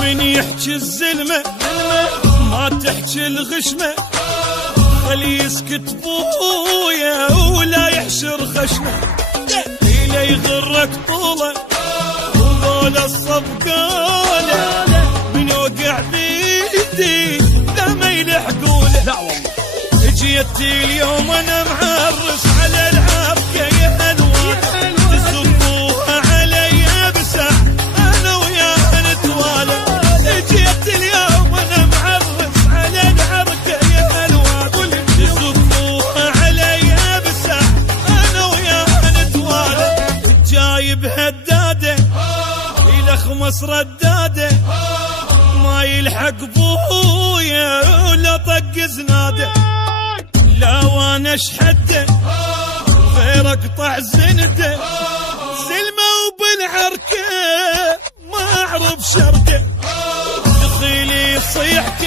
من يحكي الزلمة ما تحكي الغشمة، خلي يسكت بويا ولا يحشر خشمة، لا يغرك طوله وطول الصفقانة، من يوقع بيدي ذا ما يلحقوله. لا والله جيت اليوم انا معرس على العركة يا الوان، تسبوها علي بسح انا وياها نتوالى. جيت اليوم انا معرس على العركة يا الوان، تسبوها علي بسح انا وياها نتوالى. جايب هدادة الى 5 ردادة، ما يلحق بويا ولا طق زناده. لا وانا اشحده غير اقطع زنده، سلمه وبالعركه ما اعرف شرده. دخيلي يصيح